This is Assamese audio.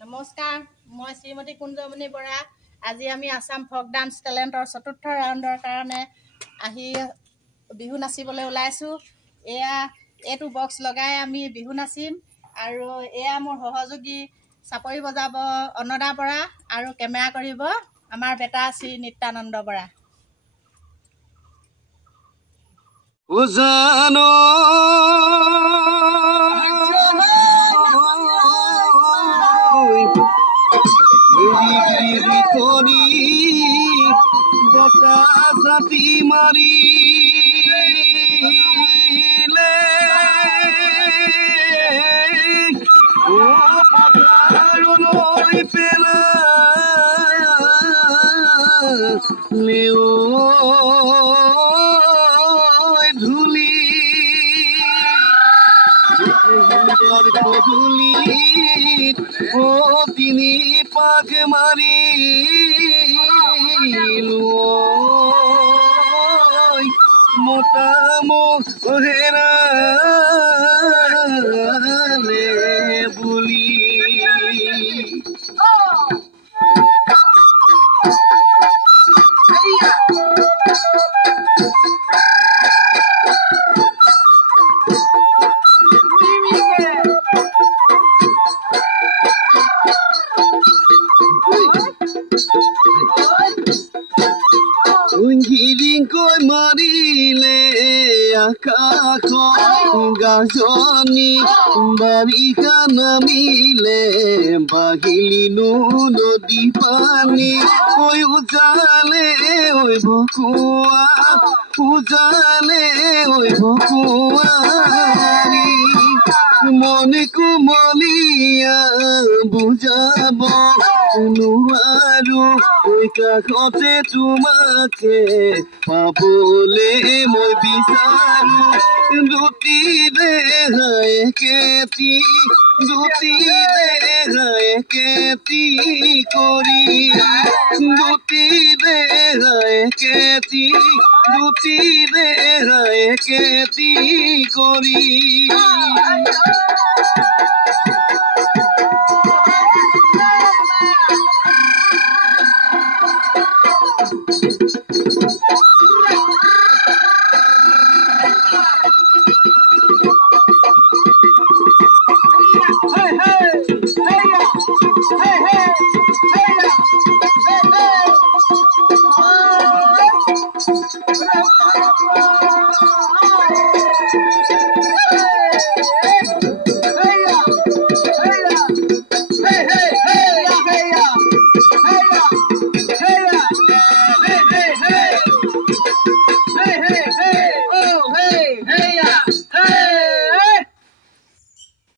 নমস্কাৰ, মই শ্ৰীমতী কুঞ্জমণি বৰা। আজি আমি আসাম ফক ডান্স টেলেণ্টৰ ৪ৰ্থ ৰাউণ্ডৰ কাৰণে আহি বিহু নাচিবলৈ ওলাইছোঁ। এইটো বক্স লগাই আমি বিহু নাচিম আৰু এয়া মোৰ সহযোগী চাপৰি বজাব অন্নদা বৰা আৰু কেমেৰা কৰিব আমাৰ বেটা শ্ৰী নিত্যানন্দ বৰা। বকাছাতি মাৰিলে পথাৰলৈ পেলালে ধূলি পদূলিত তিনি পাক মাৰিলো মতা হেৰালে বুলি গিৰিংকৈ মাৰিলে আকাশ গাজনি বাৰিষা নামিলে বাহিলিনো নদী পানী উজালে ভকুৱা উজালে ভকুৱাৰী মন কোমলীয়া বুজাব নোৱাৰো কাষতে তোমাকে পাবলে মই বিচাৰো দুটি দেহাই কেতি কৰি দুটি দেহাই কেতি কৰি Hey!